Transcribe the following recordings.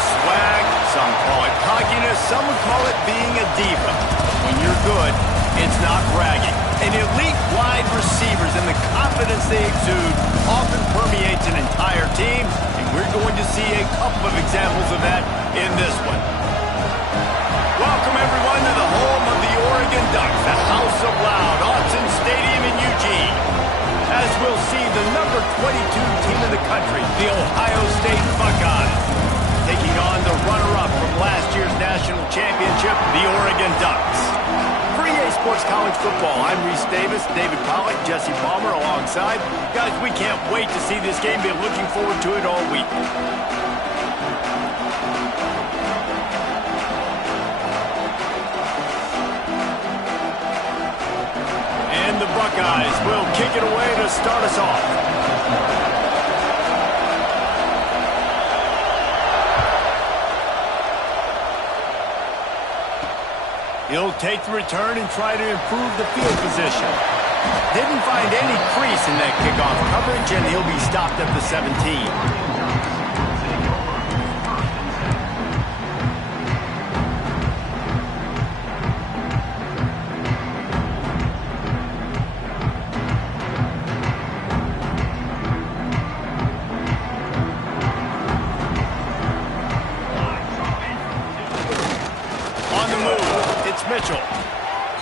swag, some call it cockiness, some would call it being a diva. When you're good, it's not bragging. And elite wide receivers and the confidence they exude often permeates an entire team, and we're going to see a couple of examples of that in this one. Welcome, everyone, to the home of the Oregon Ducks, the House of Loud, Autzen Stadium in Eugene. As we'll see, the number 22 team in the country, the Ohio State Buckeyes, taking on the runner-up from last year's national championship, the Oregon Ducks. For EA Sports College Football, I'm Reese Davis, David Pollack, Jesse Palmer alongside. Guys, we can't wait to see this game. Been looking forward to it all week. And the Buckeyes will kick it away to start us off. He'll take the return and try to improve the field position. Didn't find any crease in that kickoff coverage, and he'll be stopped at the 17.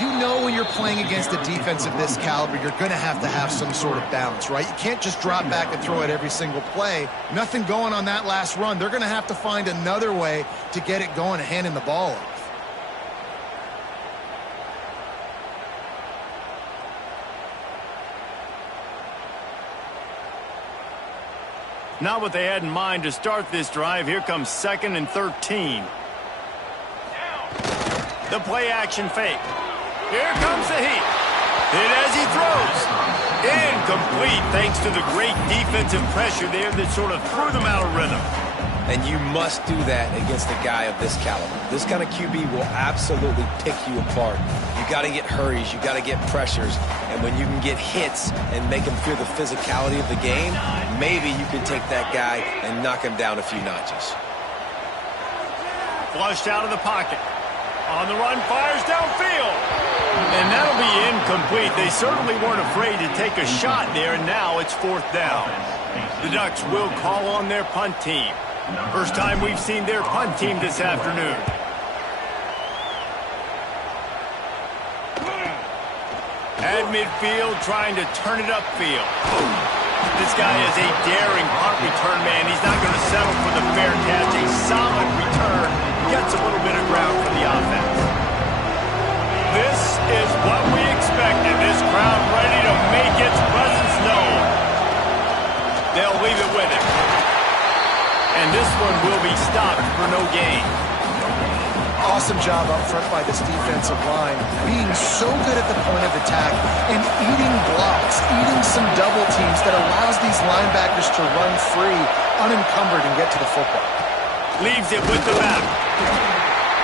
You know when you're playing against a defense of this caliber, you're going to have some sort of balance, right? You can't just drop back and throw it every single play. Nothing going on that last run. They're going to have to find another way to get it going and handing the ball off. Not what they had in mind to start this drive. Here comes 2nd and 13. The play-action fake. Here comes the heat. Hit as he throws. Incomplete, thanks to the great defensive pressure there that sort of threw them out of rhythm. And you must do that against a guy of this caliber. This kind of QB will absolutely pick you apart. You got to get hurries. You got to get pressures. And when you can get hits and make him feel the physicality of the game, maybe you can take that guy and knock him down a few notches. Flushed out of the pocket. On the run, fires downfield. And that'll be incomplete. They certainly weren't afraid to take a shot there, and now it's 4th down. The Ducks will call on their punt team. First time we've seen their punt team this afternoon. At midfield, trying to turn it upfield. This guy is a daring punt return man. He's not going to settle for the fair catch. A solid return. Gets a little bit of ground for the offense. This is what we expected. This crowd ready to make its presence known. They'll leave it with him. And this one will be stopped for no gain. Awesome job up front by this defensive line, being so good at the point of attack and eating blocks, eating some double teams that allows these linebackers to run free, unencumbered, and get to the football. Leaves it with the back.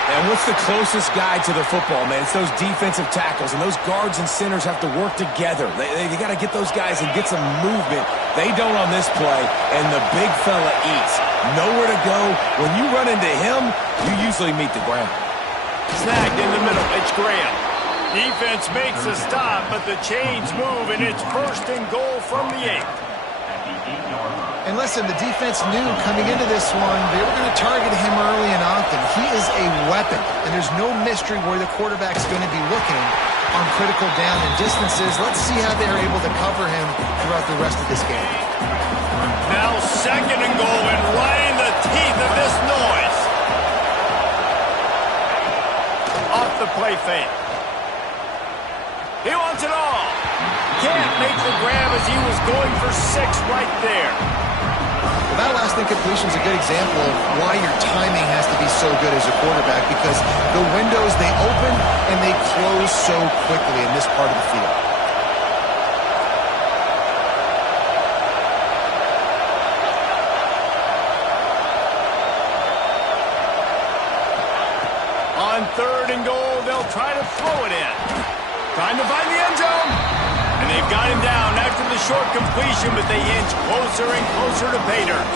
And what's the closest guy to the football, man? It's those defensive tackles, and those guards and centers have to work together. They got to get those guys and get some movement. They don't on this play, and the big fella eats. Nowhere to go. When you run into him, you usually meet the ground. Snagged in the middle. It's Graham. Defense makes a stop, but the chains move, and it's 1st and goal from the 8. And listen, the defense knew coming into this one, they were going to target him early and often. He is a weapon, and there's no mystery where the quarterback's going to be looking on critical down and distances. Let's see how they're able to cover him throughout the rest of this game. Now 2nd and goal, and right in the teeth of this noise. Off the play fake. He wants it all. Can't make the grab as he was going for 6 right there. Well, that last incompletion is a good example of why your timing has to be so good as a quarterback, because the windows, they open and they close so quickly in this part of the field. On 3rd and goal, they'll try to throw it in. Trying to find the end zone. And they've got him down after the short completion, but they inch closer and closer to pay dirt.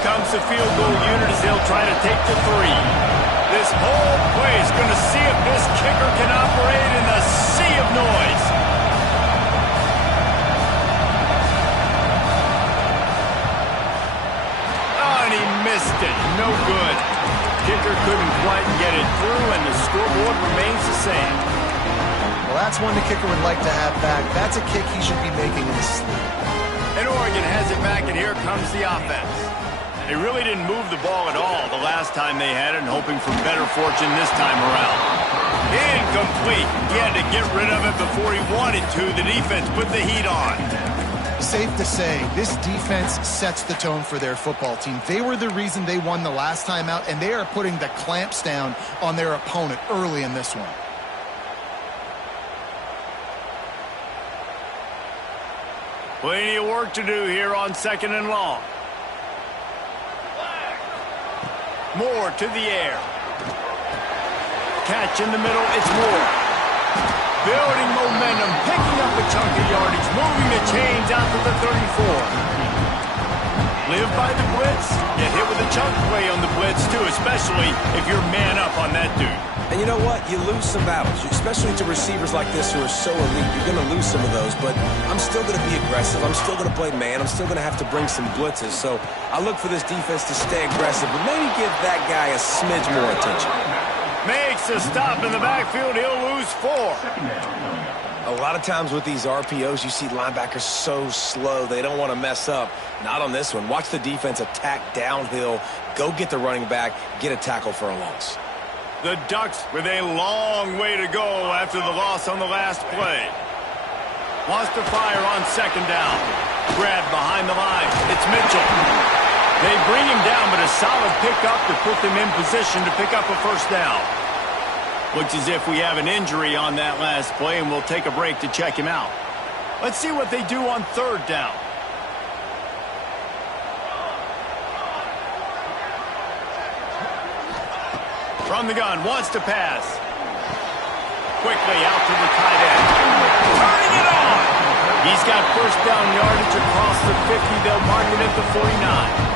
comes the field goal unit as they'll try to take the 3. This whole play is going to see if this kicker can operate in a sea of noise. Oh, and he missed it. No good. Kicker couldn't quite get it through, and the scoreboard remains the same. Well, that's one the kicker would like to have back. That's a kick he should be making in his sleep. And Oregon has it back, and here comes the offense. They really didn't move the ball at all the last time they had it, and hoping for better fortune this time around. Incomplete. He had to get rid of it before he wanted to. The defense put the heat on. Safe to say, this defense sets the tone for their football team. They were the reason they won the last time out, and they are putting the clamps down on their opponent early in this one. Plenty of work to do here on 2nd and long. Moore to the air. Catch in the middle, it's Moore. Building momentum, picking up a chunk of yardage, moving the chains out to the 34. Live by the blitz, get hit with a chunk play on the blitz too, especially if you're man up on that dude. And you know what? You lose some battles, especially to receivers like this who are so elite. You're going to lose some of those, but I'm still going to be aggressive. I'm still going to play man. I'm still going to have to bring some blitzes. So I look for this defense to stay aggressive, but maybe give that guy a smidge more attention. Makes a stop in the backfield. He'll lose 4. A lot of times with these RPOs, you see linebackers so slow, they don't want to mess up. Not on this one. Watch the defense attack downhill, go get the running back, get a tackle for a loss. The Ducks with a long way to go after the loss on the last play. Wants to fire on 2nd down. Grab behind the line. It's Mitchell. They bring him down, but a solid pickup to put them in position to pick up a 1st down. Looks as if we have an injury on that last play, and we'll take a break to check him out. Let's see what they do on 3rd down. From the gun, wants to pass. Quickly out to the tight end. Turning it on! He's got 1st down yardage across the 50. They'll mark it at the 49.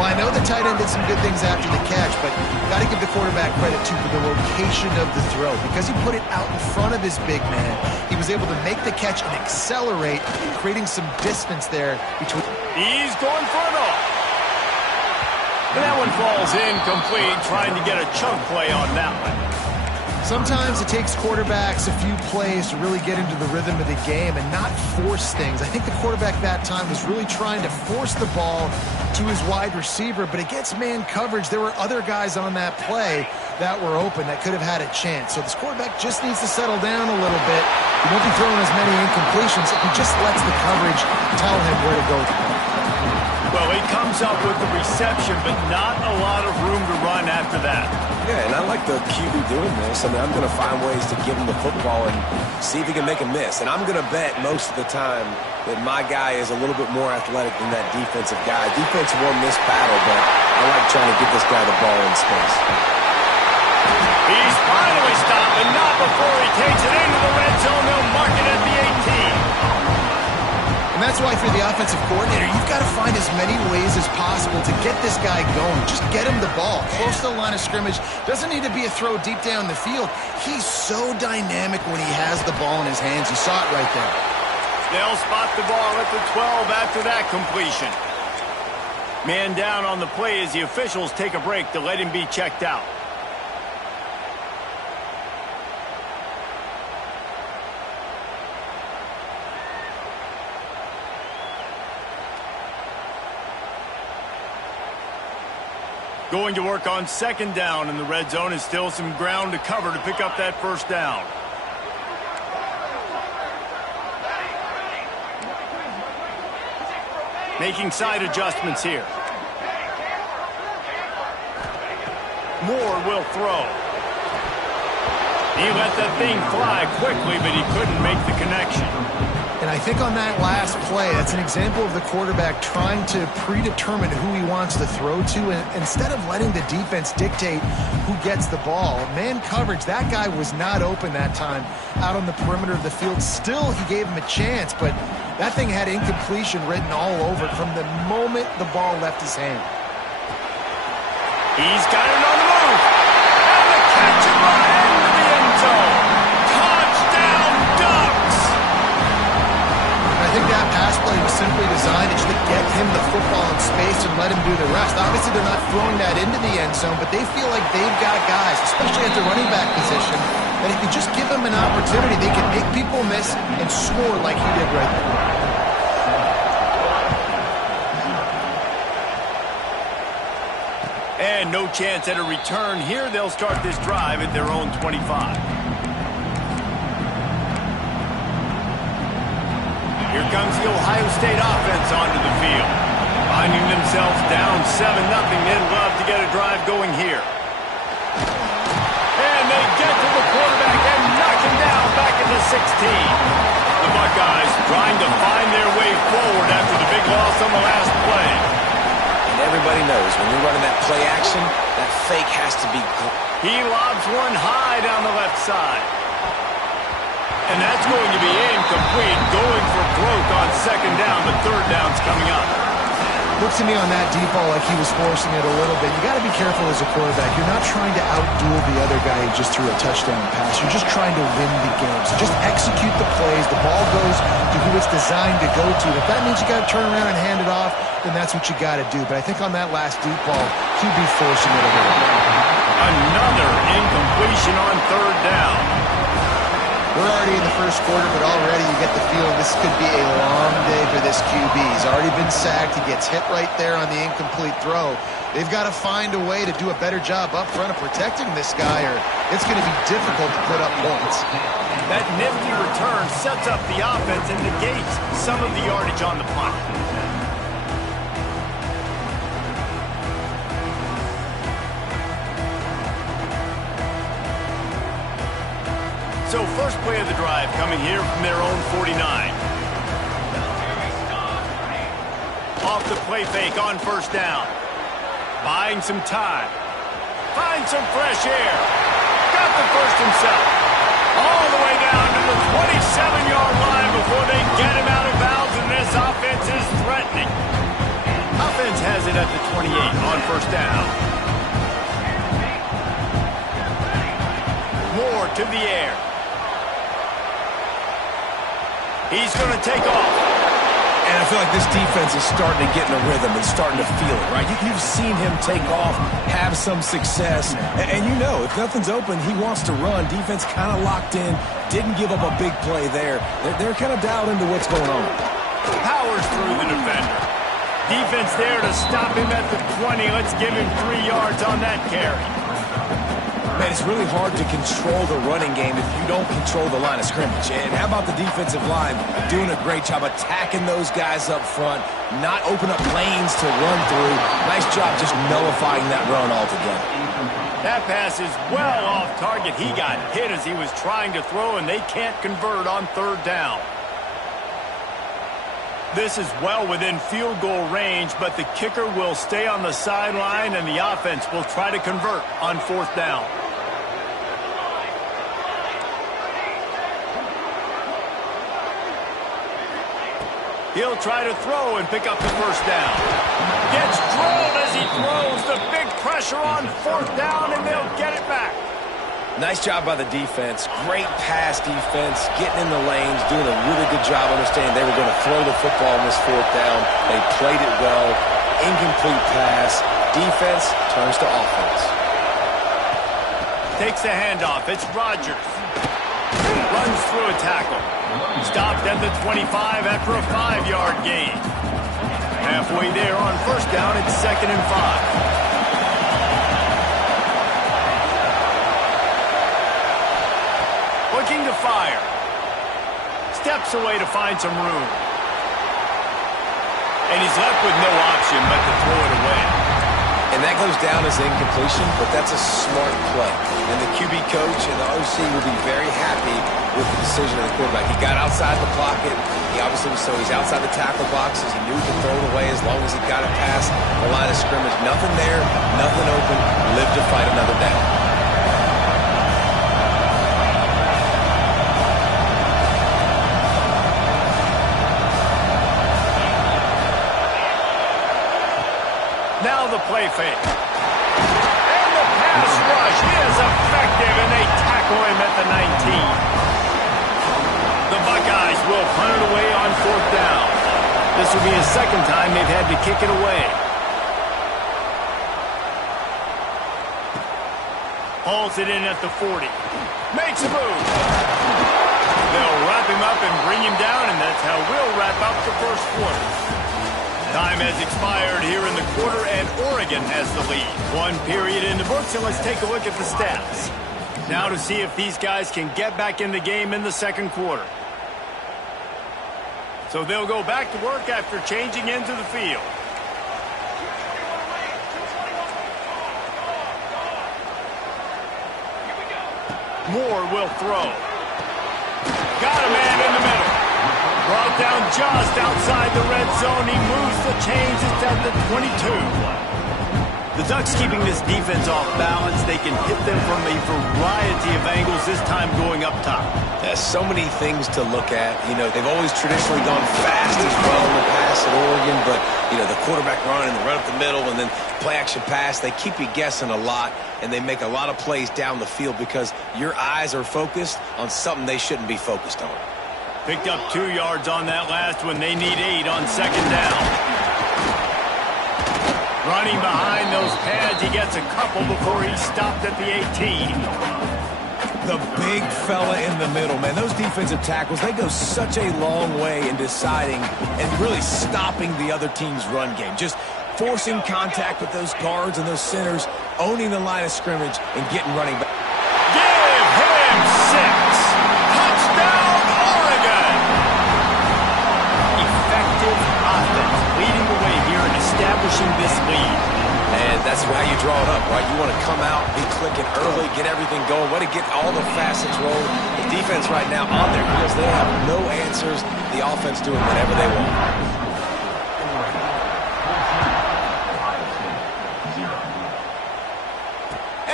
Well, I know the tight end did some good things after the catch, but got to give the quarterback credit, too, for the location of the throw. Because he put it out in front of his big man, he was able to make the catch and accelerate, creating some distance there between. He's going for it all. And that one falls incomplete, trying to get a chunk play on that one. Sometimes it takes quarterbacks a few plays to really get into the rhythm of the game and not force things. I think the quarterback that time was really trying to force the ball to his wide receiver, but against man coverage, there were other guys on that play that were open that could have had a chance. So this quarterback just needs to settle down a little bit. He won't be throwing as many incompletions if he just lets the coverage tell him where to go. Well, he comes up with the reception, but not a lot of room to run after that. Yeah, and I like the QB doing this. I mean, I'm going to find ways to give him the football and see if he can make a miss. And I'm going to bet most of the time that my guy is a little bit more athletic than that defensive guy. Defense won this battle, but I like trying to get this guy the ball in space. He's finally stopped, and not before he takes it into the red zone. They'll mark it at the 18. And that's why for the offensive coordinator, you've got to find as many ways as possible to get this guy going. Just get him the ball close to the line of scrimmage. Doesn't need to be a throw deep down the field. He's so dynamic when he has the ball in his hands. You saw it right there. They'll spot the ball at the 12 after that completion. Man down on the play as the officials take a break to let him be checked out. Going to work on 2nd down in the red zone, and still some ground to cover to pick up that 1st down. Making side adjustments here. Moore will throw. He let that thing fly quickly, but he couldn't make the connection. And I think on that last play, that's an example of the quarterback trying to predetermine who he wants to throw to, and instead of letting the defense dictate who gets the ball. Man coverage, that guy was not open that time out on the perimeter of the field. Still, he gave him a chance, but that thing had incompletion written all over it from the moment the ball left his hand. He's got it on the move. And the catch and run into the end zone. Touchdown, Ducks! I think that pass play was simply designed to just get him the football in space and let him do the rest. Obviously, they're not throwing that into the end zone, but they feel like they've got guys, especially at the running back position, that if you just give them an opportunity, they can make people miss and score like he did right there. And no chance at a return here. They'll start this drive at their own 25. Here comes the Ohio State offense onto the field. Finding themselves down 7-0. They'd love to get a drive going here. And they get to the quarterback and knock him down back at the 16. The Buckeyes trying to find their way forward after the big loss on the last play. Everybody knows when you're running that play action, that fake has to be good. He lobs one high down the left side. And that's going to be incomplete. Going for broke on second down, but third down's coming up. Looks to me on that deep ball like he was forcing it a little bit. You got to be careful as a quarterback. You're not trying to outduel the other guy who just threw a touchdown pass. You're just trying to win the game. So just execute the plays. The ball goes to who it's designed to go to. If that means you got to turn around and hand it off, then that's what you got to do. But I think on that last deep ball, he'd be forcing it a little bit. Another incompletion on third down. We're already in the first quarter, but already you get the feeling this could be a long day for this QB. He's already been sacked. He gets hit right there on the incomplete throw. They've got to find a way to do a better job up front of protecting this guy, or it's going to be difficult to put up points. That nifty return sets up the offense and negates some of the yardage on the punt. So first play of the drive coming here from their own 49. Off the play fake on first down. Buying some time. Find some fresh air. Got the first himself. All the way down to the 27-yard line before they get him out of bounds, and this offense is threatening. Offense has it at the 28 on first down. Moore to the air. He's going to take off. And I feel like this defense is starting to get in a rhythm and starting to feel it, right? You've seen him take off, have some success, and you know, if nothing's open, he wants to run. Defense kind of locked in, didn't give up a big play there. They're kind of dialed into what's going on. Powers through the defender. Defense there to stop him at the 20. Let's give him 3 yards on that carry. Man, it's really hard to control the running game if you don't control the line of scrimmage. And how about the defensive line doing a great job attacking those guys up front, not open up lanes to run through. Nice job just nullifying that run altogether. That pass is well off target. He got hit as he was trying to throw, and they can't convert on third down. This is well within field goal range, but the kicker will stay on the sideline, and the offense will try to convert on fourth down. He'll try to throw and pick up the first down. Gets drilled as he throws. The big pressure on fourth down, and they'll get it back. Nice job by the defense. Great pass defense, getting in the lanes, doing a really good job understanding they were going to throw the football on this fourth down. They played it well. Incomplete pass. Defense turns to offense. Takes the handoff. It's Rodgers. Runs through a tackle. Stopped at the 25 after a 5-yard gain. Halfway there on first down, it's 2nd and 5. Looking to fire. Steps away to find some room. And he's left with no option but to throw it away. And that goes down as incompletion, but that's a smart play. And the QB coach and the OC will be very happy with the decision of the quarterback. He got outside the pocket. He obviously was so he's outside the tackle boxes. He knew to throw it away as long as he got it past the line of scrimmage. Nothing there, nothing open. Live to fight another down. Now the play fake. And the pass rush is effective, and they tackle him at the 19. The Buckeyes will punt it away on 4th down. This will be the second time they've had to kick it away. Hauls it in at the 40. Makes a move. They'll wrap him up and bring him down, and that's how we'll wrap up the first quarter. Time has expired here in the quarter, and Oregon has the lead. One period in the books, and let's take a look at the stats. Now to see if these guys can get back in the game in the second quarter. So they'll go back to work after changing into the field. Moore will throw. Got a man in the middle. Brought down just outside the red zone. He moves the chains. It's at the 22. The Ducks keeping this defense off balance. They can hit them from a variety of angles, this time going up top. There's so many things to look at. You know, they've always traditionally gone fast as well in the pass at Oregon, but, you know, the quarterback run and the run up the middle and then play-action pass, they keep you guessing a lot, and they make a lot of plays down the field because your eyes are focused on something they shouldn't be focused on. Picked up 2 yards on that last one. They need 8 on 2nd down. Running behind those pads, he gets a couple before he's stopped at the 18. The big fella in the middle, man. Those defensive tackles, they go such a long way in deciding and really stopping the other team's run game. Just forcing contact with those guards and those centers, owning the line of scrimmage, and getting running back. Give him 6. Touchdown, Oregon! Effective offense leading the way here and establishing this lead. And that's how you draw it up, right? You want to come out, be clicking early, get everything going, want to get all the facets rolling. The defense right now on their heels, they have no answers. The offense doing whatever they want.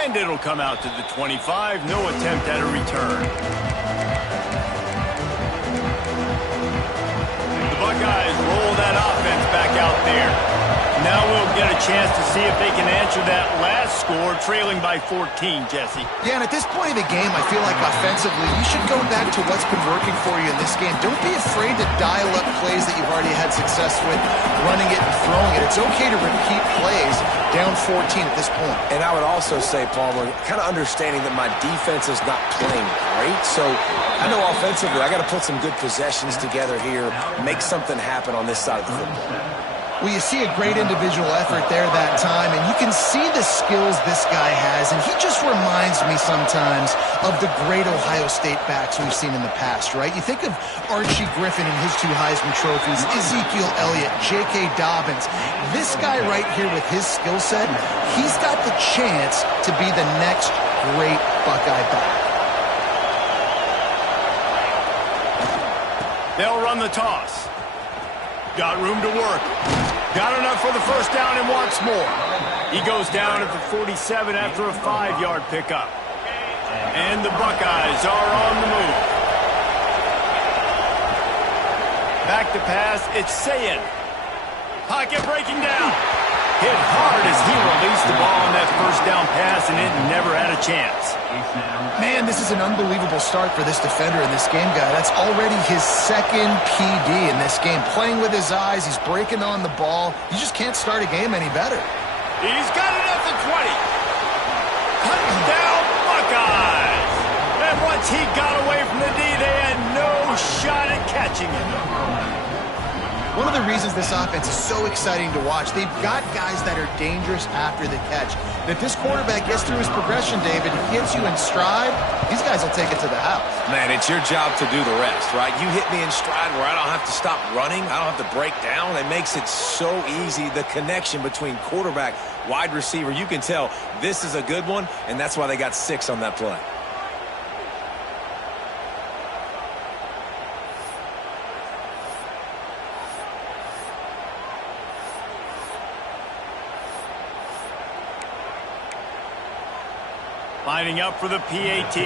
And it'll come out to the 25. No attempt at a return. The Buckeyes roll that offense back out there. Now we'll get a chance to see if they can answer that last score, trailing by 14, Jesse. Yeah, and at this point of the game, I feel like offensively, you should go back to what's been working for you in this game. Don't be afraid to dial up plays that you've already had success with, running it and throwing it. It's okay to repeat plays down 14 at this point. And I would also say, Palmer, kind of understanding that my defense is not playing great, so I know offensively I got to put some good possessions together here, make something happen on this side of the football. Well, you see a great individual effort there that time, and you can see the skills this guy has, and he just reminds me sometimes of the great Ohio State backs we've seen in the past, right? You think of Archie Griffin and his 2 Heisman trophies, Ezekiel Elliott, J.K. Dobbins. This guy right here with his skill set, he's got the chance to be the next great Buckeye back. They'll run the toss. Got room to work. Got enough for the first down and wants more. He goes down at the 47 after a 5-yard pickup. And the Buckeyes are on the move. Back to pass, it's Sayin. Pocket breaking down. Hit hard as he released the ball on that first down pass, and it never had a chance. Man, this is an unbelievable start for this defender in this game, guy. That's already his 2nd PD in this game. Playing with his eyes, he's breaking on the ball. You just can't start a game any better. He's got it at the 20. Touchdown, Buckeyes! And once he got away from the D, they had no shot at catching him. One of the reasons this offense is so exciting to watch, they've got guys that are dangerous after the catch. And if this quarterback gets through his progression, David, he hits you in stride, these guys will take it to the house. Man, it's your job to do the rest, right? You hit me in stride where I don't have to stop running. I don't have to break down. It makes it so easy, the connection between quarterback, wide receiver. You can tell this is a good one, and that's why they got 6 on that play. Lining up for the PAT.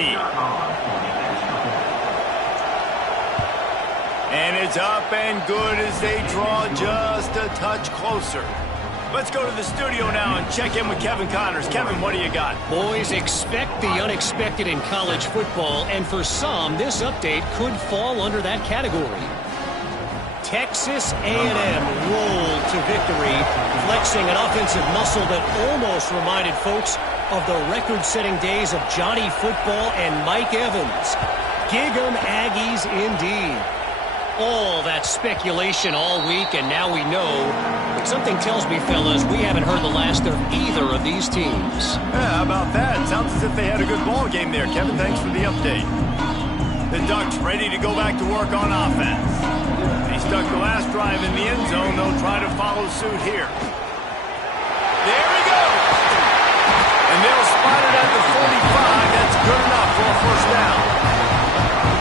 And it's up and good as they draw just a touch closer. Let's go to the studio now and check in with Kevin Connors. Kevin, what do you got? Boys, expect the unexpected in college football, and for some, this update could fall under that category. Texas A&M rolled to victory, flexing an offensive muscle that almost reminded folks of the record-setting days of Johnny Football and Mike Evans. Gig 'em Aggies indeed. All that speculation all week, and now we know. But something tells me, fellas, we haven't heard the last of either of these teams. Yeah, how about that? Sounds as if they had a good ball game there. Kevin, thanks for the update. The Ducks ready to go back to work on offense. They stuck the last drive in the end zone. They'll try to follow suit here. There we go! And they'll spot it at the 45. That's good enough for a first down.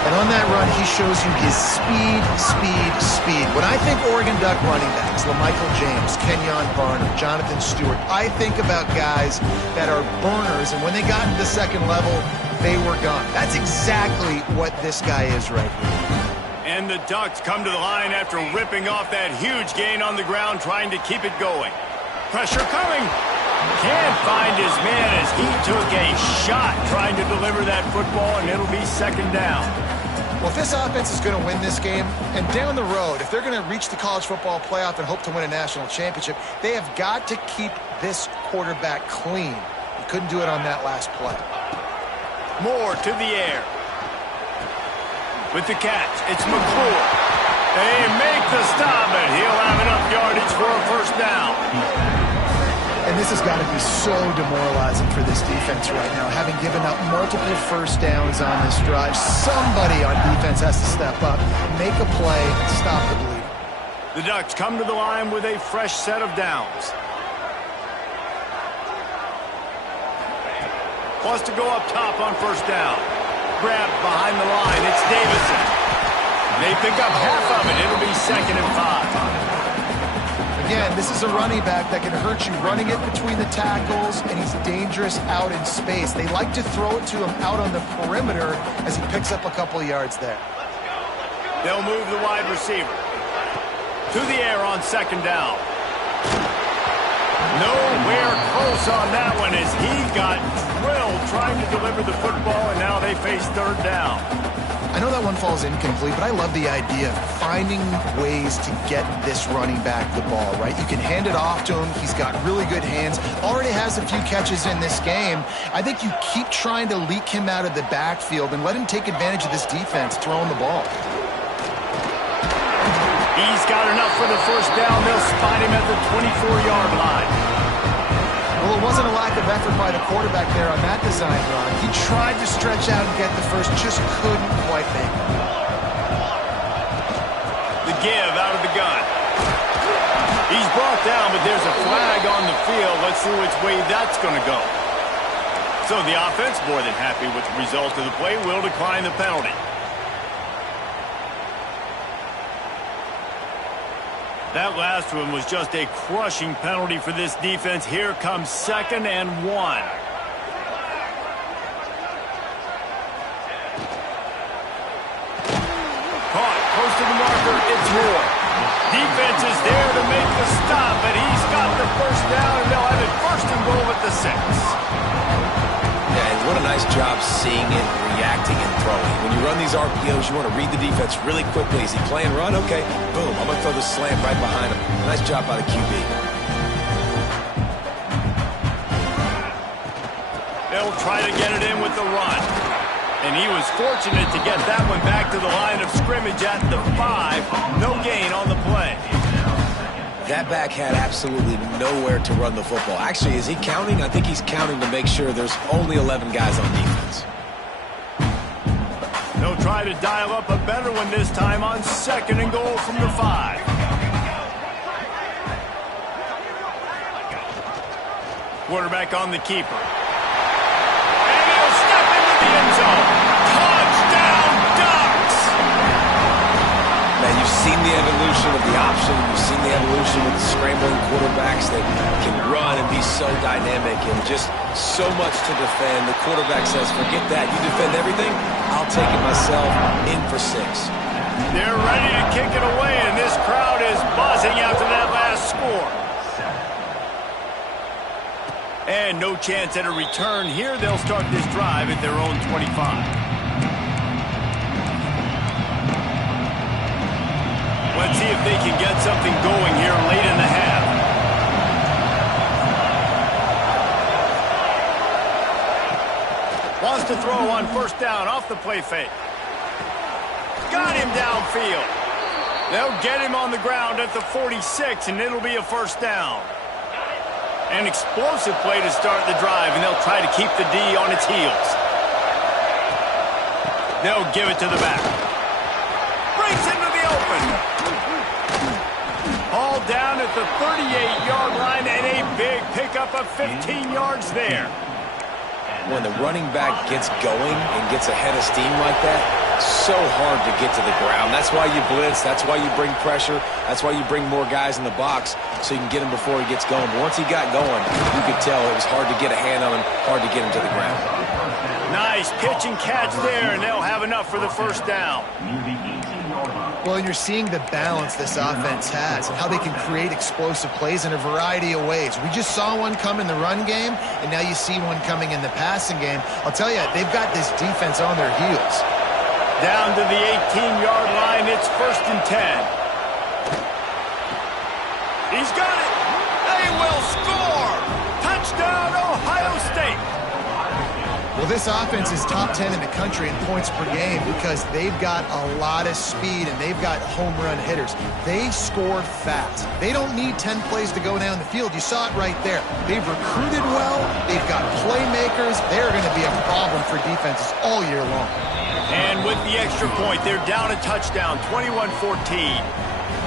And on that run, he shows you his speed. When I think Oregon Duck running backs, LaMichael James, Kenyon Barner, Jonathan Stewart, I think about guys that are burners, and when they got into the second level, they were gone. That's exactly what this guy is right here. And the Ducks come to the line after ripping off that huge gain on the ground, trying to keep it going. Pressure coming. Can't find his man as he took a shot trying to deliver that football, and it'll be second down. Well, if this offense is going to win this game, and down the road, if they're going to reach the college football playoff and hope to win a national championship, they have got to keep this quarterback clean. He couldn't do it on that last play. Moore to the air. With the catch, it's McClure. They make the stop, and he'll have enough yardage for a first down. And this has got to be so demoralizing for this defense right now, having given up multiple first downs on this drive. Somebody on defense has to step up, make a play, and stop the bleeding. The Ducks come to the line with a fresh set of downs. Wants to go up top on first down. Grabbed behind the line. It's Davison. They pick up half of it. It'll be 2nd and 5. Again, this is a running back that can hurt you running it between the tackles, and he's dangerous out in space. They like to throw it to him out on the perimeter as he picks up a couple of yards there. They'll move the wide receiver. To the air on second down. Nowhere close on that one as he got drilled trying to deliver the football, and now they face third down. I know that one falls incomplete, but I love the idea of finding ways to get this running back the ball, right? You can hand it off to him. He's got really good hands. Already has a few catches in this game. I think you keep trying to leak him out of the backfield and let him take advantage of this defense throwing the ball. He's got enough for the first down. They'll spot him at the 24-yard line. Well, it wasn't a lack of effort by the quarterback there on that design run. He tried to stretch out and get the first, just couldn't quite make it. The give out of the gun. He's brought down, but there's a flag on the field. Let's see which way that's going to go. So the offense, more than happy with the result of the play, will decline the penalty. That last one was just a crushing penalty for this defense. Here comes 2nd and 1. Caught, close to the marker, it's Moore. Defense is there to make the stop, but he's got the first down, and they'll have it 1st and goal at the 6. Yeah, and what a nice job seeing it, reacting, and throwing. When you run these RPOs, you want to read the defense really quickly. Is he playing run? Okay, boom, I'm going to throw the slant right behind him. Nice job by the QB. They'll try to get it in with the run. And he was fortunate to get that one back to the line of scrimmage at the 5. No gain on the play. That back had absolutely nowhere to run the football. Actually, is he counting? I think he's counting to make sure there's only 11 guys on defense. They'll try to dial up a better one this time on 2nd and goal from the 5. Quarterback on the keeper. And he'll step into the end zone. Touchdown, Ducks! Man, you've seen the evolution of the option. You've seen the evolution with the scrambling quarterbacks that can run and be so dynamic and just so much to defend. The quarterback says, forget that. You defend everything, I'll take it myself. In for 6. They're ready to kick it away, and this crowd is buzzing after that last score. And no chance at a return here. They'll start this drive at their own 25. Let's see if they can get something going here late in the half. Wants to throw on 1st down off the play fake. Got him downfield. They'll get him on the ground at the 46, and it'll be a 1st down. An explosive play to start the drive, and they'll try to keep the D on its heels. They'll give it to the back. Breaks into the open. All down at the 38-yard line, and a big pickup of 15 yards there. When the running back gets going and gets ahead of steam like that, so hard to get to the ground. That's why you blitz. That's why you bring pressure. That's why you bring more guys in the box so you can get him before he gets going. But once he got going, you could tell it was hard to get a hand on him, hard to get him to the ground. Nice pitch and catch there, and they'll have enough for the 1st down. Well, and you're seeing the balance this offense has and how they can create explosive plays in a variety of ways. We just saw one come in the run game, and now you see one coming in the passing game. I'll tell you, they've got this defense on their heels. Down to the 18-yard line, it's 1st and 10. He's got it. They will score. Touchdown, Ohio State. Well, this offense is top 10 in the country in points per game because they've got a lot of speed and they've got home run hitters. They score fast. They don't need 10 plays to go down the field. You saw it right there. They've recruited well. They've got playmakers. They're going to be a problem for defenses all year long. And with the extra point, they're down a touchdown, 21-14.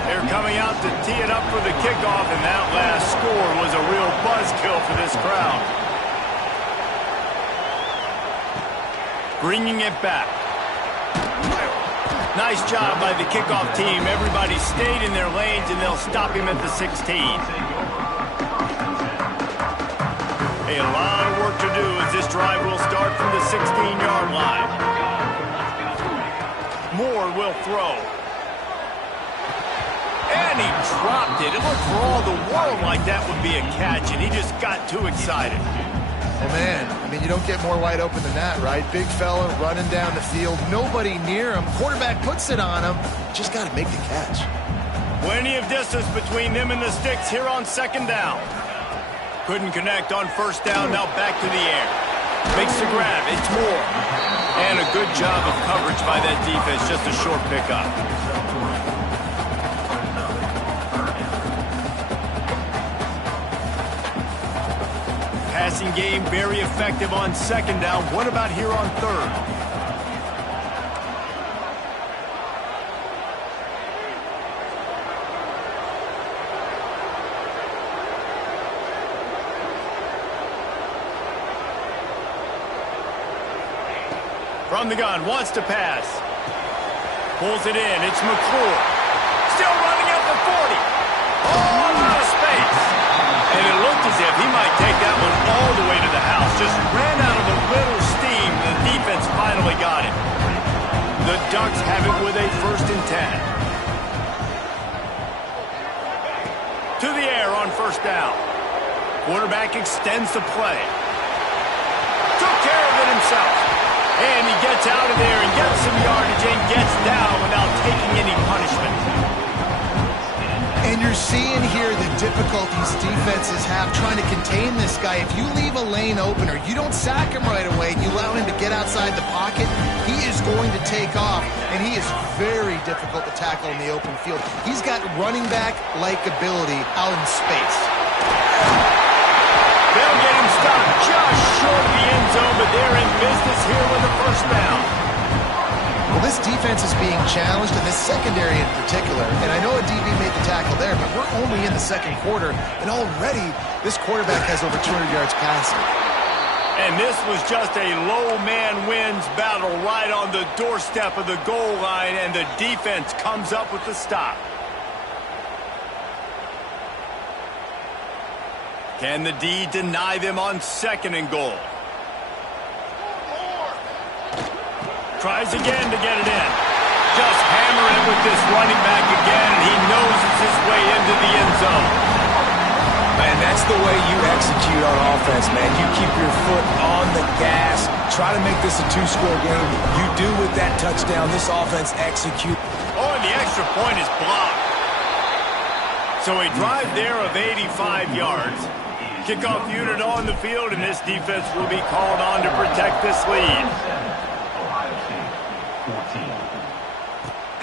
They're coming out to tee it up for the kickoff, and that last score was a real buzzkill for this crowd. Bringing it back. Nice job by the kickoff team. Everybody stayed in their lanes, and they'll stop him at the 16. A lot of work to do as this drive will start from the 16-yard line. Moore will throw. And he dropped it. It looked for all the world like that would be a catch, and he just got too excited. Oh, man, I mean, you don't get more wide open than that, right? Big fella running down the field, nobody near him. Quarterback puts it on him. Just got to make the catch. Plenty of distance between them and the sticks here on 2nd down. Couldn't connect on 1st down, now back to the air. Makes the grab, it's Moore. And a good job of coverage by that defense, just a short pickup. Passing game very effective on 2nd down. What about here on 3rd? From the gun, wants to pass. Pulls it in, it's McClure. Still running at the 40. Oh, out of space. And it looked as if he might take that one all the way to the house. Just ran out of a little steam. The defense finally got it. The Ducks have it with a 1st and 10. To the air on 1st down. Quarterback extends the play. Took care of it himself. And he gets out of there and gets some yardage and gets down without taking any punishment. And you're seeing here the difficulties defense defenses have trying to contain this guy. If you leave a lane open or you don't sack him right away, you allow him to get outside the pocket, he is going to take off, and he is very difficult to tackle in the open field. He's got running back-like ability out in space. They'll get him stopped just short of the end zone, but they're in business here with a first down. Well, this defense is being challenged, and this secondary in particular. And I know a DB made the tackle there, but we're only in the second quarter, and already this quarterback has over 200 yards passing. And this was just a low man wins battle right on the doorstep of the goal line, and the defense comes up with the stop. Can the D deny them on second and goal? Tries again to get it in. Just hammer it with this running back again, and he knows it's his way into the end zone. Man, that's the way you execute on offense, man. You keep your foot on the gas. Try to make this a two-score game. You do with that touchdown. This offense execute. Oh, and the extra point is blocked. So a drive there of 85 yards. Kickoff unit on the field, and this defense will be called on to protect this lead.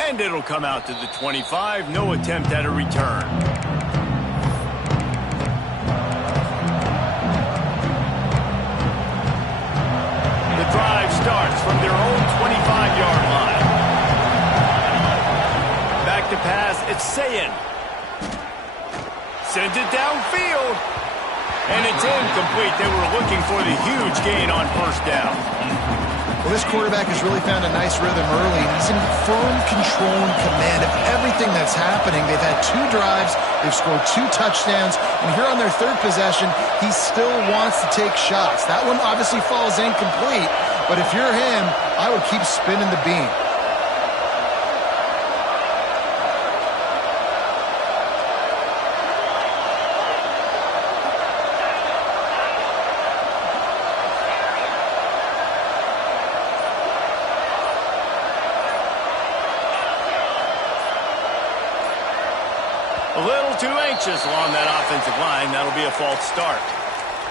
And it'll come out to the 25. No attempt at a return. The drive starts from their own 25-yard line. Back to pass, it's Sayin. Sends it downfield. And it's incomplete. They were looking for the huge gain on first down. Well, this quarterback has really found a nice rhythm early, and he's in firm control and command of everything that's happening. They've had 2 drives, they've scored 2 touchdowns, and here on their third possession, he still wants to take shots. That one obviously falls incomplete, but if you're him, I would keep spinning the beam. A little too anxious along that offensive line. That'll be a false start.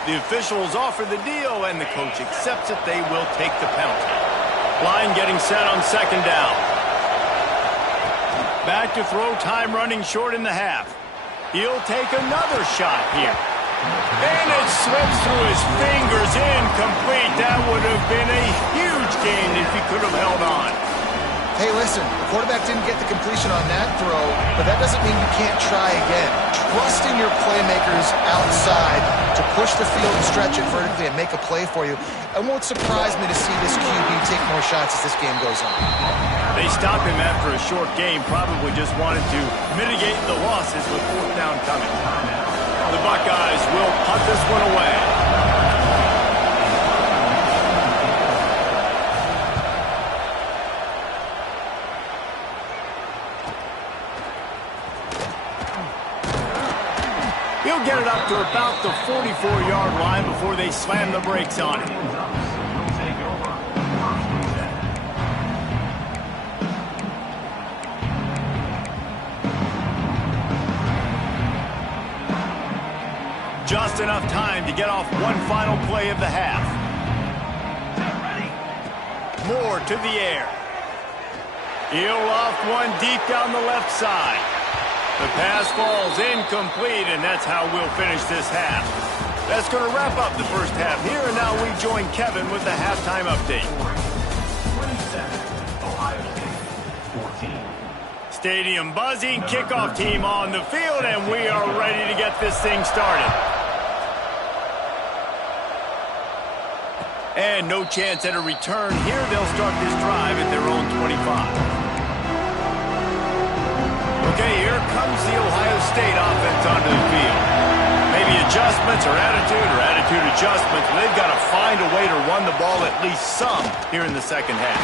The officials offer the deal, and the coach accepts it. They will take the penalty. Line getting set on second down. Back to throw, time running short in the half. He'll take another shot here. And it slips through his fingers, incomplete. That would have been a huge gain if he could have held on. Hey, listen, the quarterback didn't get the completion on that throw, but that doesn't mean you can't try again. Trusting your playmakers outside to push the field and stretch it vertically and make a play for you. It won't surprise me to see this QB take more shots as this game goes on. They stopped him after a short game, probably just wanted to mitigate the losses with fourth down coming. The Buckeyes will punt this one away. He'll get it up to about the 44-yard line before they slam the brakes on it. Just enough time to get off one final play of the half. Moore to the air. He'll loft one deep down the left side. The pass falls incomplete, and that's how we'll finish this half. That's going to wrap up the first half here, and now we join Kevin with the halftime update. 14. Stadium buzzing, kickoff team on the field, and we are ready to get this thing started. And no chance at a return here. They'll start this drive at their own 25. Okay, here comes the Ohio State offense onto the field. Maybe adjustments or attitude adjustments. They've got to find a way to run the ball at least some here in the second half.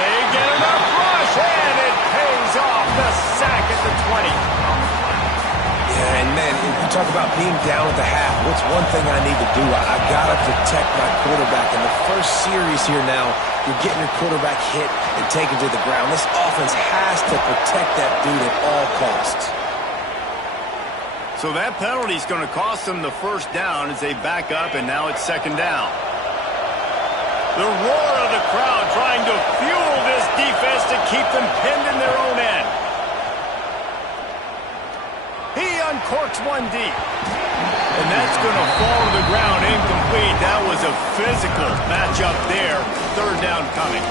They get enough rush, and it pays off. The sack at the 20. Yeah, and man, if you talk about being down at the half, what's one thing I need to do? I got to protect my quarterback. In the first series here now, you're getting your quarterback hit and taken to the ground. This offense has to protect that dude at all costs. So that penalty is going to cost them the first down as they back up, and now it's second down. The roar of the crowd trying to fuel this defense to keep them pinned in their own end. He uncorks one deep. And that's going to fall to the ground incomplete. That was a physical matchup there. Third down coming.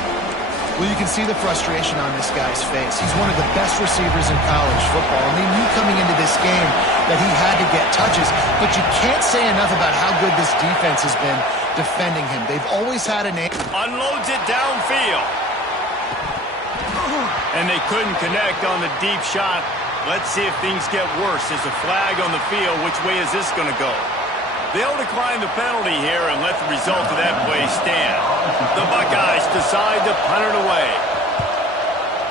Well, you can see the frustration on this guy's face. He's one of the best receivers in college football. I mean, knew coming into this game that he had to get touches, but you can't say enough about how good this defense has been defending him. They've always had an... Unloads it downfield. And they couldn't connect on the deep shot. Let's see if things get worse. There's a flag on the field. Which way is this going to go? They'll decline the penalty here and let the result of that play stand. The Buckeyes decide to punt it away.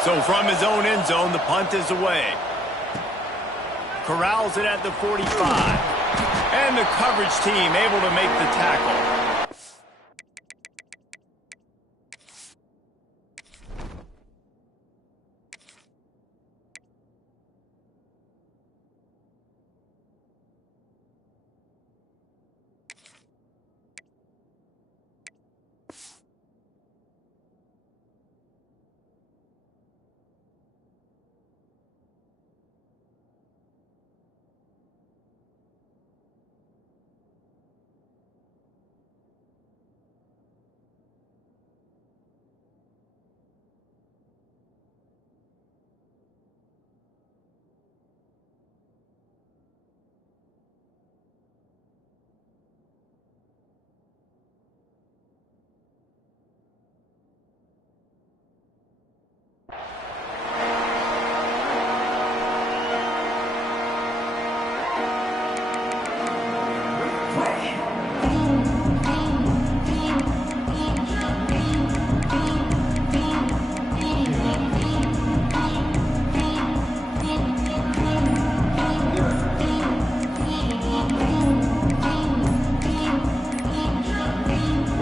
So from his own end zone, the punt is away. Corrals it at the 45. And the coverage team able to make the tackle.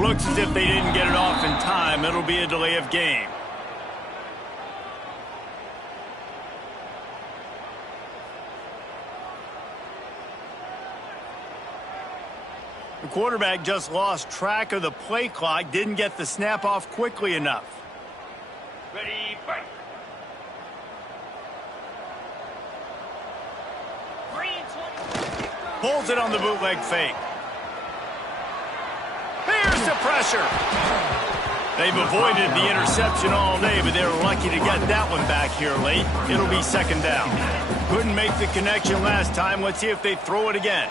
Looks as if they didn't get it off in time. It'll be a delay of game. The quarterback just lost track of the play clock, didn't get the snap off quickly enough. Ready, fight. Pulls it on the bootleg fake. Here's the pressure. They've avoided the interception all day, but they're lucky to get that one back here late. It'll be second down. Couldn't make the connection last time. Let's see if they throw it again.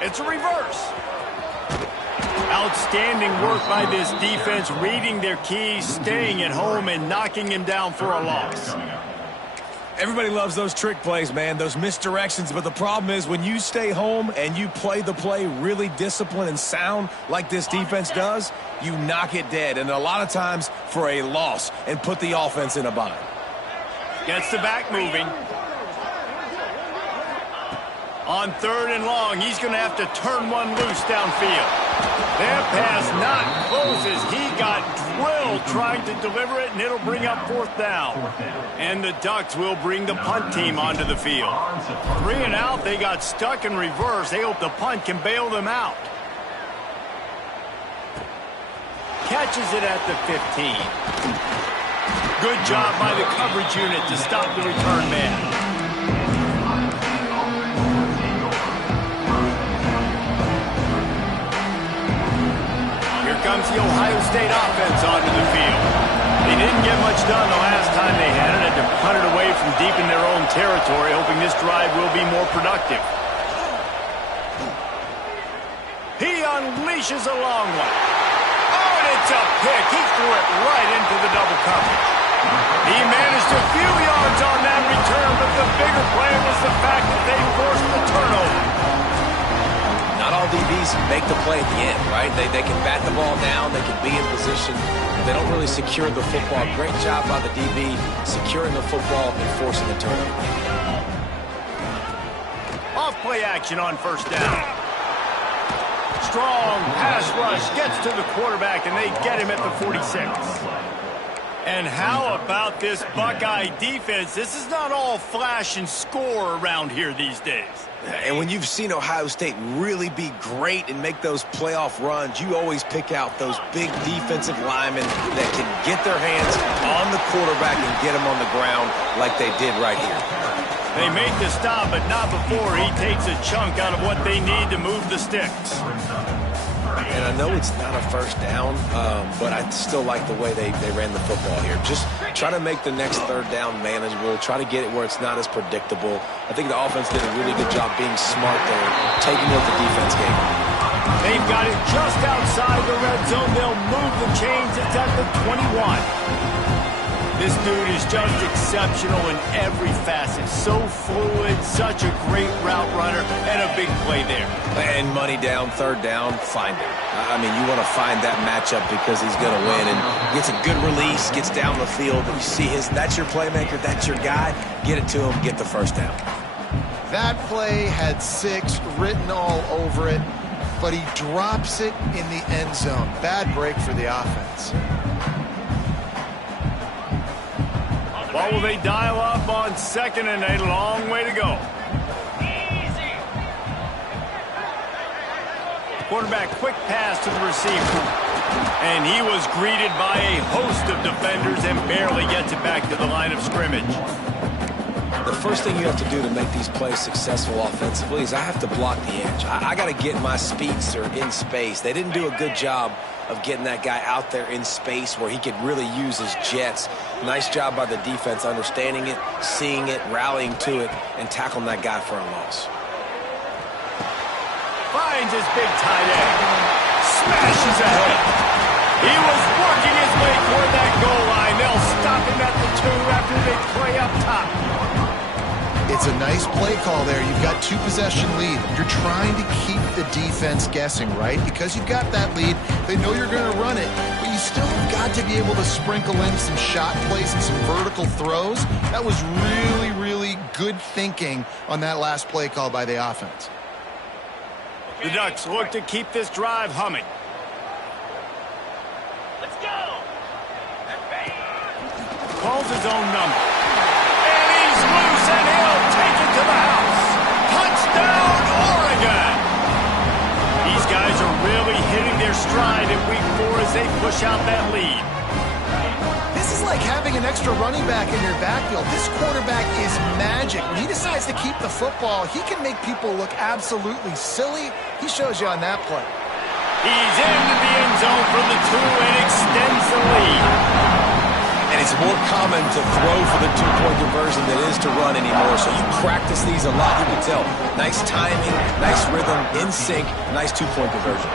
It's a reverse. Outstanding work by this defense, reading their keys, staying at home, and knocking him down for a loss. Everybody loves those trick plays, man, those misdirections, but the problem is when you stay home and you play the play really disciplined and sound like this defense does, you knock it dead, and a lot of times for a loss, and put the offense in a bind. Gets the back moving. On third and long, he's going to have to turn one loose downfield. That pass not close as he got drilled trying to deliver it, and it'll bring up fourth down. And the Ducks will bring the punt team onto the field. 3 and out, they got stuck in reverse. They hope the punt can bail them out. Catches it at the 15. Good job by the coverage unit to stop the return man. Comes the Ohio State offense onto the field. They didn't get much done the last time they had it. Had to punt it away from deep in their own territory, hoping this drive will be more productive. He unleashes a long one. Oh, and it's a pick. He threw it right into the double coverage. He managed a few yards on that return, but the bigger play was the fact that they forced the turnover. Not all DBs make the play at the end, right? They can bat the ball down, they can be in position, but they don't really secure the football. Great job by the DB securing the football and forcing the turnover. Off play action on first down. Strong pass rush gets to the quarterback, and they get him at the 46. And how about this Buckeye defense? This is not all flash and score around here these days. And when you've seen Ohio State really be great and make those playoff runs, you always pick out those big defensive linemen that can get their hands on the quarterback and get him on the ground like they did right here. They make the stop, but not before he takes a chunk out of what they need to move the sticks. And I know it's not a first down, but I still like the way they ran the football here. Just try to make the next third down manageable. Try to get it where it's not as predictable. I think the offense did a really good job being smart there, taking what the defense gave them. They've got it just outside the red zone. They'll move the chains. It's at the 21. This dude is just exceptional in every facet. So fluid, such a great route runner, and a big play there. And money down, third down, find him. I mean, you want to find that matchup because he's going to win. And gets a good release, gets down the field. You see that's your playmaker, that's your guy. Get it to him, get the first down. That play had 6 written all over it, but he drops it in the end zone. Bad break for the offense. What will they dial up on 2nd and a long way to go? Quarterback, quick pass to the receiver. And he was greeted by a host of defenders and barely gets it back to the line of scrimmage. The first thing you have to do to make these plays successful offensively is I have to block the edge. I got to get my speedster in space. They didn't do a good job of getting that guy out there in space where he could really use his jets. Nice job by the defense understanding it, seeing it, rallying to it, and tackling that guy for a loss. Finds his big tight end. Smashes ahead. He was working his way toward that goal line. They'll stop him at the 2 after they play up top. It's a nice play call there. You've got 2-possession lead. You're trying to keep the defense guessing, right? Because you've got that lead. They know you're going to run it, but you still have got to be able to sprinkle in some shot plays and some vertical throws. That was really, really good thinking on that last play call by the offense. The Ducks look to keep this drive humming. Let's go. Calls his own number. And he's loose, and he'll take it to the house. Touchdown, Oregon! These guys are really hitting their stride in week 4 as they push out that lead. This is like having an extra running back in your backfield. This quarterback is magic. When he decides to keep the football, he can make people look absolutely silly. He shows you on that play. He's into the end zone for the 2 and extends the lead. And it's more common to throw for the 2-point conversion than it is to run anymore. So you practice these a lot. You can tell. Nice timing, nice rhythm, in sync, nice 2-point conversion.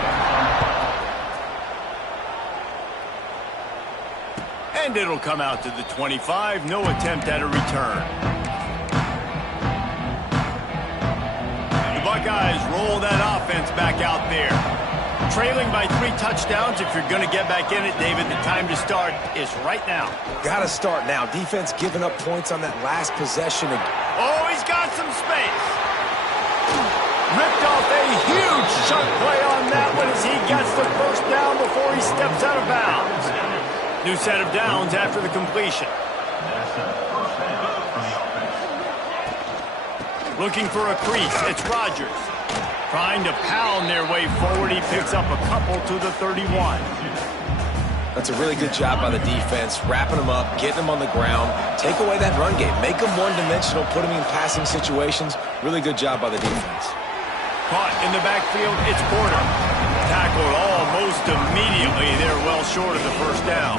And it'll come out to the 25. No attempt at a return. The Buckeyes roll that offense back out there. Trailing by 3 touchdowns. If you're going to get back in it, David, the time to start is right now. Got to start now. Defense giving up points on that last possession. Oh, he's got some space. Ripped off a huge chunk play on that one as he gets the first down before he steps out of bounds. New set of downs after the completion. Looking for a crease. It's Rodgers. Trying to pound their way forward. He picks up a couple to the 31. That's a really good job by the defense, wrapping them up, getting them on the ground, take away that run game, make them one-dimensional, put them in passing situations. Really good job by the defense. Caught in the backfield, it's Porter. Tackled almost immediately. They're well short of the first down.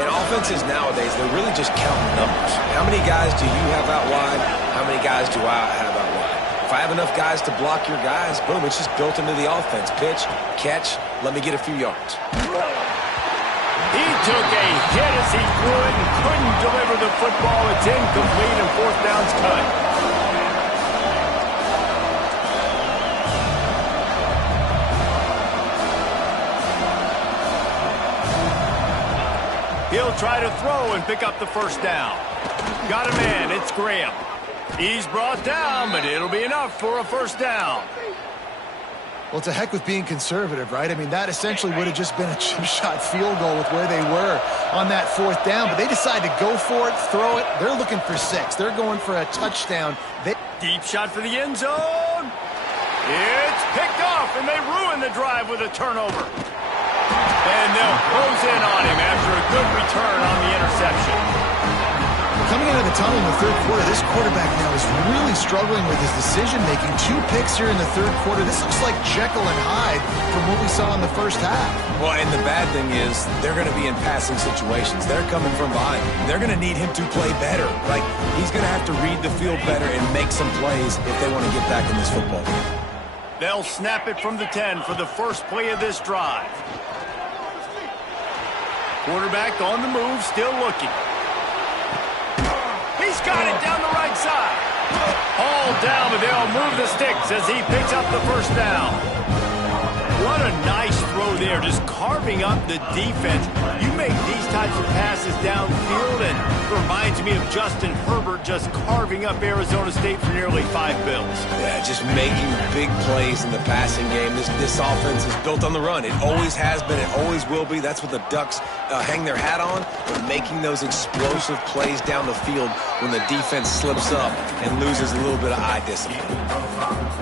And offenses nowadays, they're really just counting numbers. How many guys do you have out wide? How many guys do I have out wide? If I have enough guys to block your guys, boom, it's just built into the offense. Pitch, catch, let me get a few yards. He took a hit as he threw it and couldn't deliver the football. It's incomplete and 4th down's cut. He'll try to throw and pick up the first down. Got a man, it's Graham. He's brought down, but it'll be enough for a first down. Well, to heck with being conservative, right? I mean, that essentially would have just been a chip shot field goal with where they were on that 4th down. But they decided to go for it, throw it. They're looking for 6. They're going for a touchdown. Deep shot for the end zone. It's picked off, and they ruin the drive with a turnover. And they'll close in on him after a good return on the interception. Coming out of the tunnel in the 3rd quarter, this quarterback now is really struggling with his decision-making. 2 picks here in the 3rd quarter. This looks like Jekyll and Hyde from what we saw in the 1st half. Well, and the bad thing is they're going to be in passing situations. They're coming from behind. They're going to need him to play better. Like, he's going to have to read the field better and make some plays if they want to get back in this football game. They'll snap it from the 10 for the first play of this drive. Quarterback on the move, still looking. He's got it down the right side. Hauled down, but they'll move the sticks as he picks up the first down. What a nice throw there, just carving up the defense. You make these types of passes downfield, and it reminds me of Justin Herbert just carving up Arizona State for nearly 5 bills. Yeah, just making big plays in the passing game. This offense is built on the run. It always has been. It always will be. That's what the Ducks hang their hat on, but making those explosive plays down the field when the defense slips up and loses a little bit of eye discipline.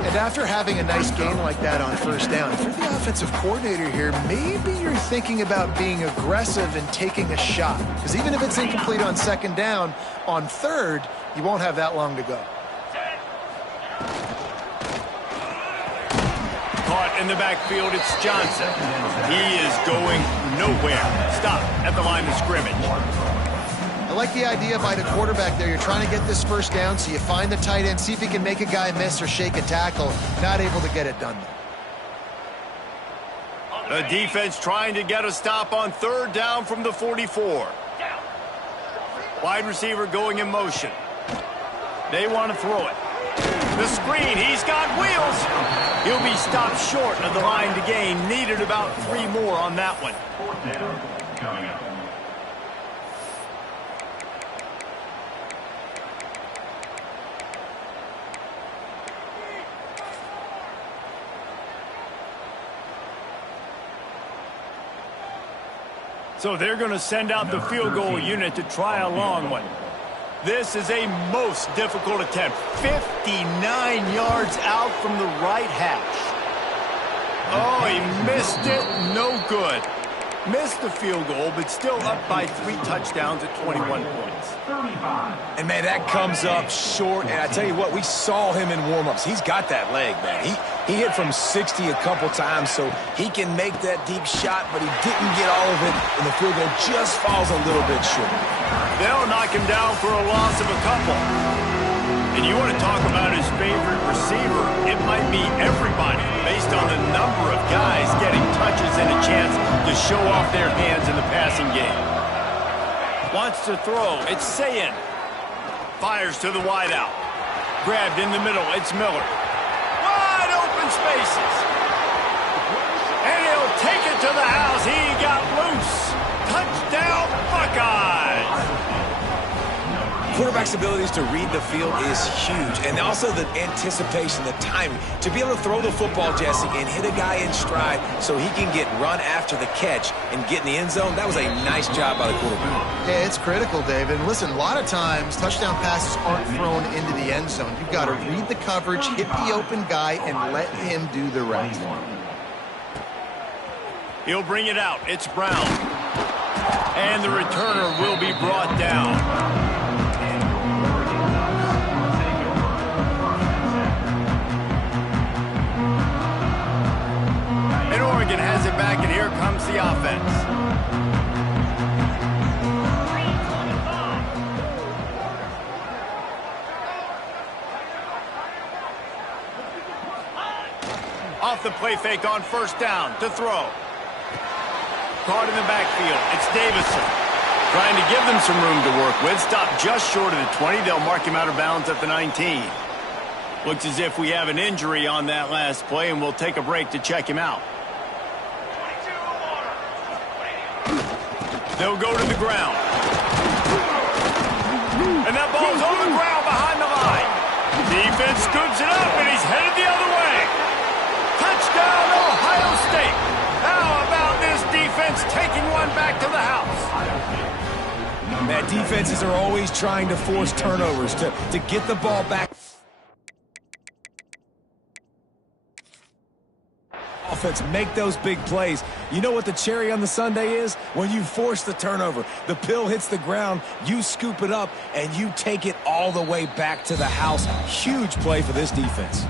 And after having a nice game like that on 1st down, if you're the offensive coordinator here, maybe you're thinking about being aggressive and taking a shot. Because even if it's incomplete on 2nd down, on 3rd, you won't have that long to go. Caught in the backfield, it's Johnson. He is going nowhere. Stop at the line of scrimmage. I like the idea by the quarterback there. You're trying to get this 1st down, so you find the tight end, see if he can make a guy miss or shake a tackle. Not able to get it done. The defense trying to get a stop on 3rd down from the 44. Wide receiver going in motion. They want to throw it. The screen, he's got wheels. He'll be stopped short of the line to gain. Needed about 3 more on that one. Coming up. So they're going to send out the field goal unit to try a long one. This is a most difficult attempt. 59 yards out from the right hash. Oh, he missed it. No good. Missed the field goal, but still up by 3 touchdowns at 21 points. And, man, that comes up short. And I tell you what, we saw him in warm-ups. He's got that leg, man. He hit from 60 a couple times, so he can make that deep shot, but he didn't get all of it, and the field goal just falls a little bit short. They'll knock him down for a loss of a couple. And you want to talk about his favorite receiver, it might be everybody based on the number of guys getting touches and a chance to show off their hands in the passing game. Wants to throw, it's Sayin. Fires to the wideout. Grabbed in the middle, it's Miller. Wide open spaces. And he'll take it to the house. He got loose. Touchdown, Buckeyes. Quarterback's abilities to read the field is huge, and also the anticipation, the timing. To be able to throw the football, Jesse, and hit a guy in stride so he can get run after the catch and get in the end zone, that was a nice job by the quarterback. Yeah, it's critical, Dave. And listen, a lot of times touchdown passes aren't thrown into the end zone. You've got to read the coverage, hit the open guy, and let him do the rest. He'll bring it out. It's Brown. And the returner will be brought down. And Oregon has it back, and here comes the offense. Off the play fake on 1st down to throw. Caught in the backfield. It's Davison. Trying to give them some room to work with. Stopped just short of the 20. They'll mark him out of bounds at the 19. Looks as if we have an injury on that last play, and we'll take a break to check him out. They'll go to the ground. And that ball's on the ground behind the line. Defense scoops it up, and he's headed the other way. Touchdown, Man, defenses are always trying to force turnovers to get the ball back. Offense, make those big plays. You know what the cherry on the sundae is? When you force the turnover, the pill hits the ground, you scoop it up, and you take it all the way back to the house. Huge play for this defense.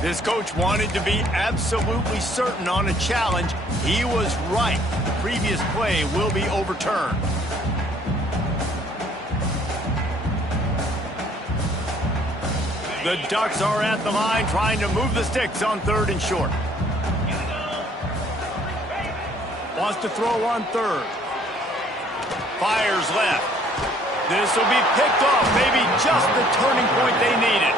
This coach wanted to be absolutely certain on a challenge. He was right. The previous play will be overturned. The Ducks are at the line trying to move the sticks on 3rd and short. Wants to throw on 3rd. Fires left. This will be picked off. Maybe just the turning point they needed.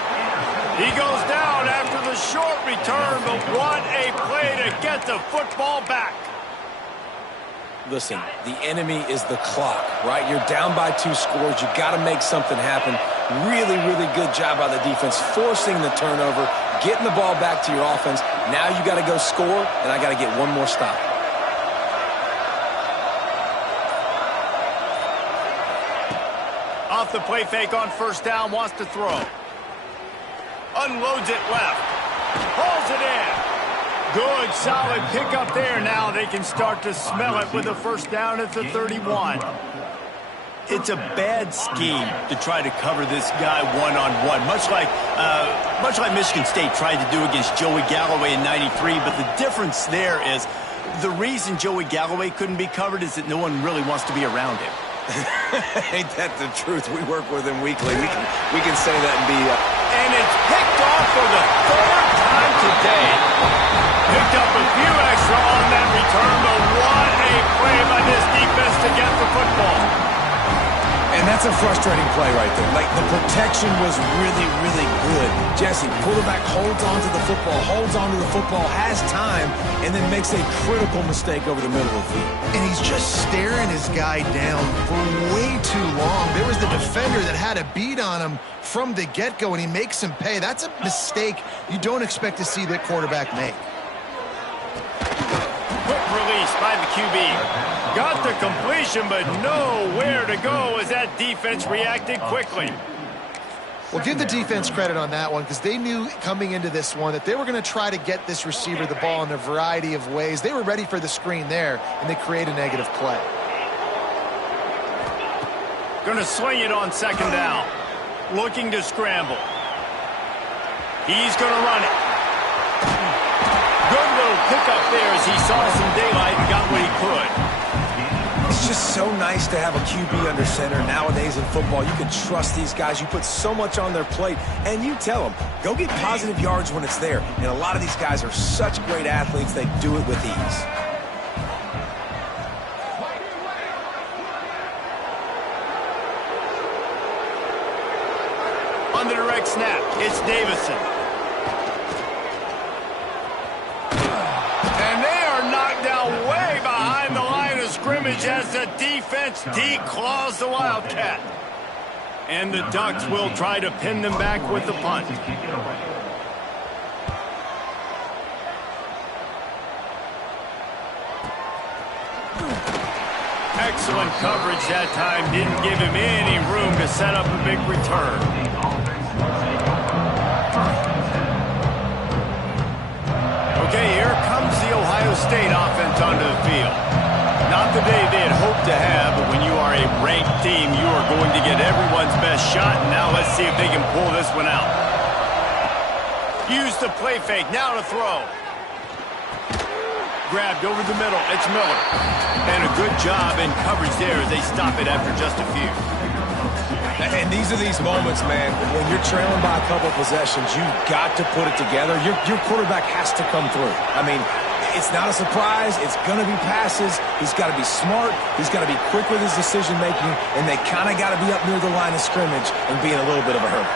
He goes down after the short return, but what a play to get the football back. Listen, the enemy is the clock, right? You're down by 2 scores. You got to make something happen. Really, really good job by the defense, forcing the turnover, getting the ball back to your offense. Now you got to go score, and I got to get one more stop. Off the play fake on 1st down, wants to throw. Unloads it left. Hauls it in. Good, solid pickup there. Now they can start to smell it with a 1st down at the 31. It's a bad scheme to try to cover this guy one-on-one, much like Michigan State tried to do against Joey Galloway in '93. But the difference there is the reason Joey Galloway couldn't be covered is that no one really wants to be around him. Ain't that the truth? We work with him weekly. We can say that and be... And it's picked off for the 3rd time today. Picked up a few extra on that return, but what a play by this defense to get the football. And that's a frustrating play right there. Like, the protection was really, really good. Jesse, quarterback holds on to the football, has time, and then makes a critical mistake over the middle of the field. And he's just staring his guy down for way too long. There was the defender that had a beat on him from the get-go, and he makes him pay. That's a mistake you don't expect to see that quarterback make. Quick release by the QB. Got the completion, but nowhere to go as that defense reacted quickly. Well, give the defense credit on that one because they knew coming into this one that they were going to try to get this receiver the ball in a variety of ways. They were ready for the screen there, and they create a negative play. Going to swing it on 2nd down. Looking to scramble. He's going to run it. Good little pickup there as he saw some daylight and got what he could. It's just so nice to have a QB under center nowadays in football. You can trust these guys. You put so much on their plate, and you tell them, go get positive yards when it's there. And a lot of these guys are such great athletes, they do it with ease. On the direct snap, it's Davison. And they are knocked down way behind the line of scrimmage as the defense declaws the Wildcat. And the Ducks will try to pin them back with the punt. Excellent coverage that time. Didn't give him any room to set up a big return. Okay, here comes the Ohio State offense onto the field. Not the day they had hoped to have, but when you are a ranked team, you are going to get everyone's best shot. And now let's see if they can pull this one out. Use the play fake. Now to throw. Grabbed over the middle. It's Miller. And a good job in coverage there as they stop it after just a few. And these are these moments, man, when you're trailing by a couple possessions, you've got to put it together. Your quarterback has to come through. I mean, it's not a surprise. It's going to be passes. He's got to be smart. He's got to be quick with his decision-making, and they kind of got to be up near the line of scrimmage and be in a little bit of a hurry.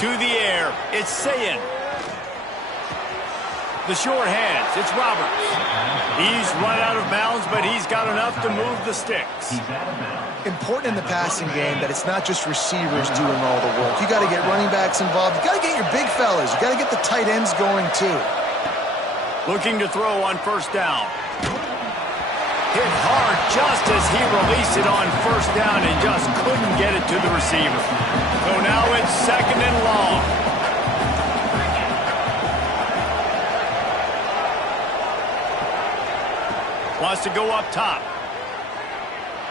To the air, it's Sayin. The short hands, it's Roberts. He's run out of bounds, but he's got enough to move the sticks. Important in the passing game that it's not just receivers doing all the work. You got to get running backs involved. You got to get your big fellas. You got to get the tight ends going too. Looking to throw on first down. Hit hard just as he released it on first down and just couldn't get it to the receiver. So now it's second and long. Wants to go up top.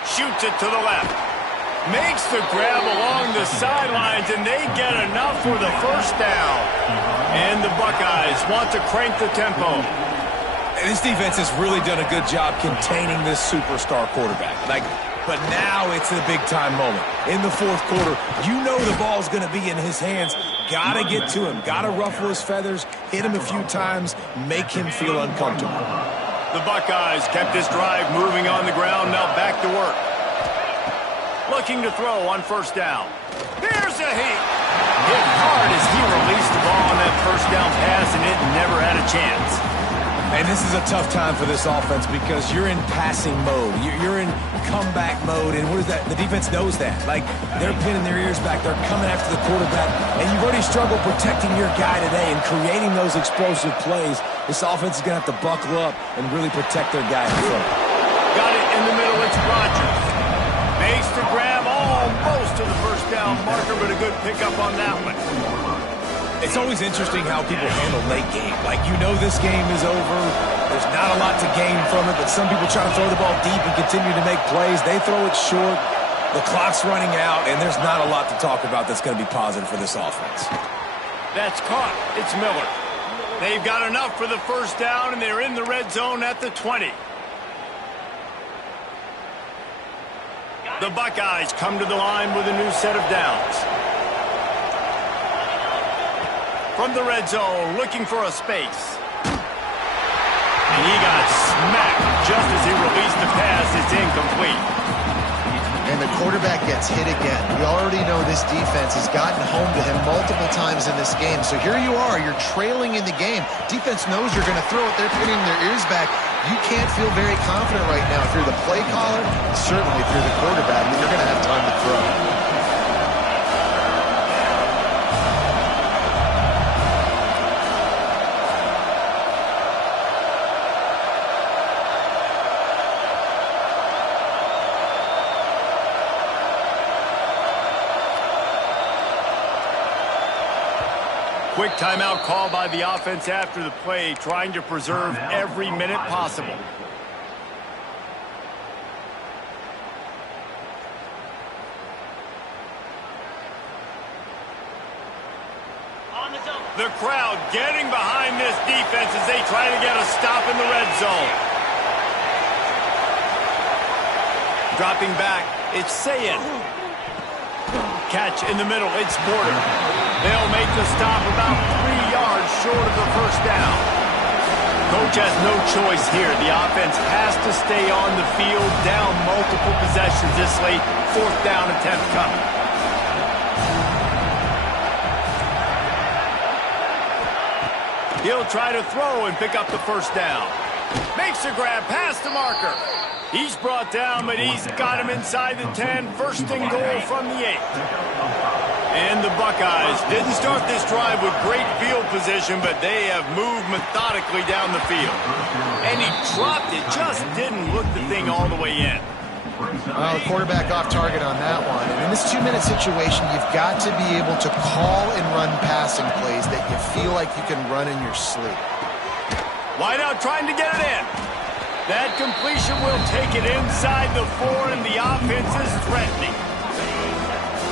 Shoots it to the left. Makes the grab along the sidelines, and they get enough for the first down. And the Buckeyes want to crank the tempo. This defense has really done a good job containing this superstar quarterback. But now it's a big-time moment. In the fourth quarter, you know the ball's going to be in his hands. Got to get to him. Got to ruffle his feathers, hit him a few times, make him feel uncomfortable. The Buckeyes kept this drive moving on the ground, now back to work. Looking to throw on first down. There's a hit. Hit hard as he released the ball on that first down pass, and it never had a chance. And this is a tough time for this offense because you're in passing mode. You're in comeback mode, and what is that? The defense knows that. They're pinning their ears back. They're coming after the quarterback, and you've already struggled protecting your guy today and creating those explosive plays. This offense is going to have to buckle up and really protect their guy in front. Got it in the middle. It's Rodgers. Makes the grab almost to the first down marker, but a good pickup on that one. It's always interesting how people handle late game. You know this game is over. There's not a lot to gain from it, but some people try to throw the ball deep and continue to make plays. They throw it short. The clock's running out, and there's not a lot to talk about that's going to be positive for this offense. That's caught. It's Miller. They've got enough for the first down, and they're in the red zone at the 20. The Buckeyes come to the line with a new set of downs. From the red zone, looking for a space. And he got smacked just as he released the pass. It's incomplete. And the quarterback gets hit again. We already know this defense has gotten home to him multiple times in this game. So here you are, you're trailing in the game. Defense knows you're going to throw it. They're pinning their ears back. You can't feel very confident right now. If you're the play caller, certainly if you're the quarterback, you're going to have time to throw. Quick timeout call by the offense after the play, trying to preserve every minute possible. The crowd getting behind this defense as they try to get a stop in the red zone. Dropping back, it's Sayin. Catch in the middle, it's Porter. They'll make the stop about 3 yards short of the first down. Coach has no choice here. The offense has to stay on the field, down multiple possessions this late. Fourth down attempt coming. He'll try to throw and pick up the first down. Makes a grab past the marker. He's brought down, but he's got him inside the 10. First and goal from the 8. And the Buckeyes didn't start this drive with great field position, but they have moved methodically down the field. And he dropped it, just didn't look the thing all the way in. Well, the quarterback off target on that one. And in this 2-minute situation, you've got to be able to call and run passing plays that you feel like you can run in your sleep. Wideout trying to get it in. That completion will take it inside the 4, and the offense is threatening.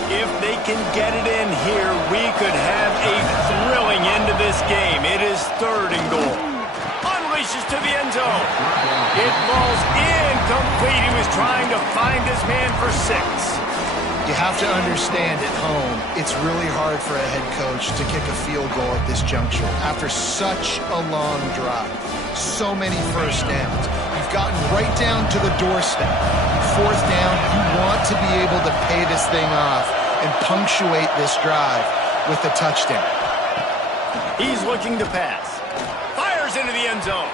If they can get it in here, we could have a thrilling end to this game. It is third and goal. Unleashes to the end zone. It falls incomplete. He was trying to find his man for 6. You have to understand at home, it's really hard for a head coach to kick a field goal at this juncture. After such a long drive, so many first downs, you've gotten right down to the doorstep. Fourth down, you want to be able to pay this thing off and punctuate this drive with a touchdown. He's looking to pass. Fires into the end zone.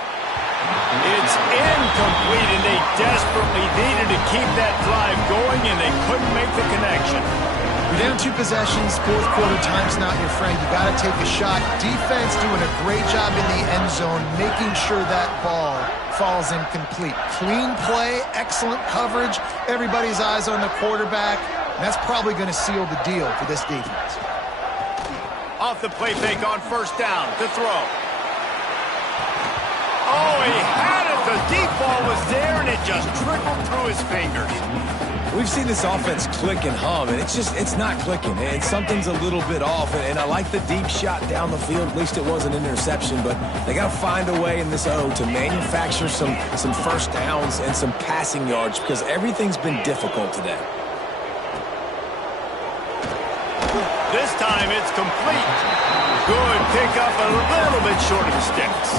It's incomplete, and they desperately needed to keep that drive going, and they couldn't make the connection. You're down 2 possessions, fourth quarter, time's not your friend. You got to take a shot. Defense doing a great job in the end zone, making sure that ball falls incomplete. Clean play, excellent coverage, everybody's eyes on the quarterback, and that's probably going to seal the deal for this defense. Off the play fake on first down to throw. Oh, he had it. The deep ball was there, and it just trickled through his fingers. We've seen this offense click and hum, and it's not clicking, and something's a little bit off. And I like the deep shot down the field. At least it was an interception, but they got to find a way in this O to manufacture some first downs and some passing yards because everything's been difficult today. This time it's complete. Good pickup, a little bit short of the sticks.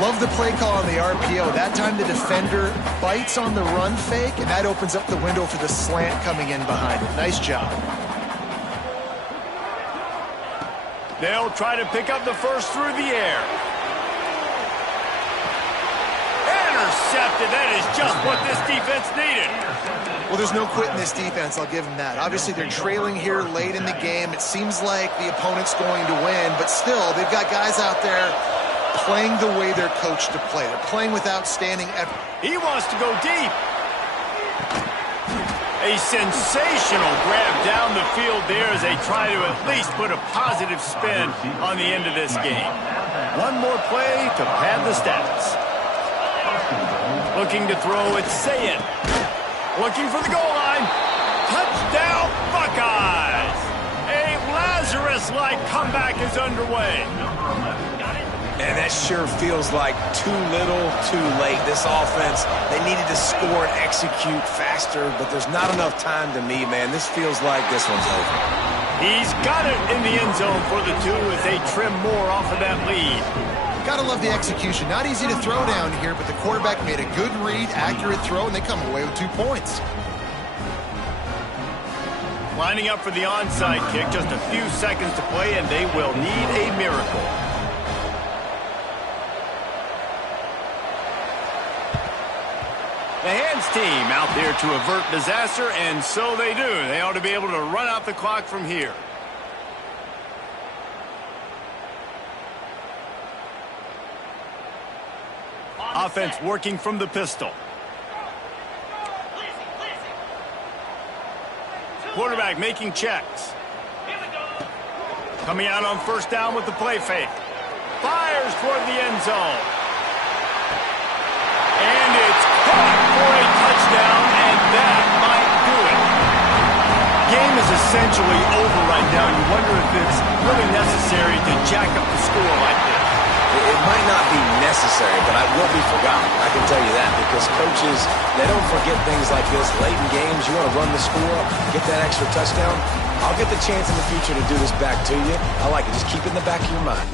Love the play call on the RPO. That time the defender bites on the run fake, and that opens up the window for the slant coming in behind it. Nice job. They'll try to pick up the first through the air. Intercepted. That is just what this defense needed. Well, there's no quitting this defense. I'll give them that. Obviously, they're trailing here late in the game. It seems like the opponent's going to win, but still, they've got guys out there playing the way they're coached to play. They're playing with outstanding effort. He wants to go deep. A sensational grab down the field there as they try to at least put a positive spin on the end of this game. One more play to pad the stats. Looking to throw, it's Sayin. Looking for the goal line. Touchdown, Buckeyes! A Lazarus-like comeback is underway. And that sure feels like too little, too late. This offense, they needed to score and execute faster, but there's not enough time to me, man. This feels like this one's over. He's got it in the end zone for the 2 as they trim more off of that lead. Gotta love the execution. Not easy to throw down here, but the quarterback made a good read, accurate throw, and they come away with 2 points. Lining up for the onside kick, just a few seconds to play, and they will need a miracle. The hands team out there to avert disaster, and so they do. They ought to be able to run out the clock from here. Offense working from the pistol. Quarterback making checks. Coming out on first down with the play fake. Fires toward the end zone. And it's caught for a touchdown, and that might do it. Game is essentially over right now. You wonder if it's really necessary to jack up the score like this. It might not be necessary, but it will be forgotten. I can tell you that because coaches, they don't forget things like this. Late in games, you want to run the score up, get that extra touchdown. I'll get the chance in the future to do this back to you. I like it. Just keep it in the back of your mind.